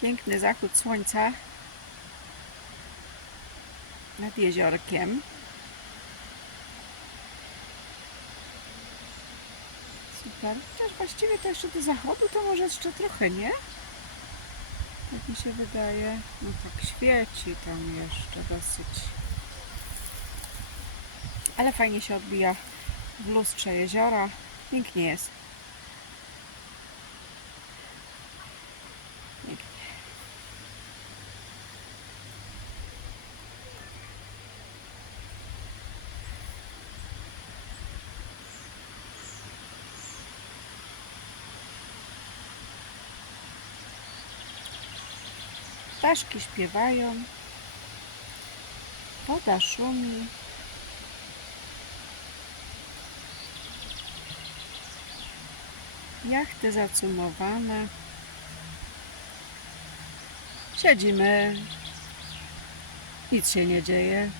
Piękny zachód słońca nad jeziorkiem. Super. Chociaż właściwie to jeszcze do zachodu to może jeszcze trochę, nie? Jak mi się wydaje. No tak świeci tam jeszcze dosyć. Ale fajnie się odbija w lustrze jeziora. Pięknie jest. Ptaszki śpiewają. Woda szumi. Jachty zacumowane. Siedzimy. Nic się nie dzieje.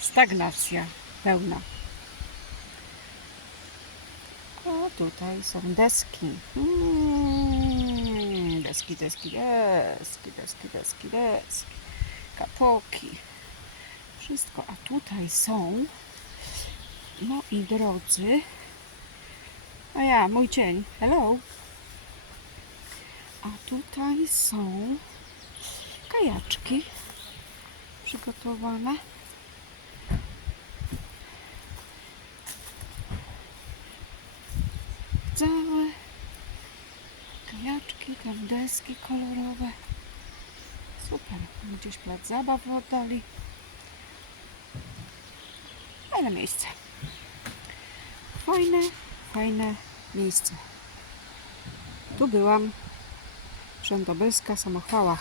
Stagnacja pełna. O, tutaj są deski. Mm, deski, deski, deski, deski, deski, deski. Kapoki. Wszystko. A tutaj są moi drodzy. A ja, mój cień. Hello. A tutaj są kajaczki przygotowane. Całe kajaczki, tam deski kolorowe. Super. Gdzieś plac zabaw w oddali. Fajne miejsce. Fajne, fajne miejsce. Tu byłam. Wszędobylska samochwała.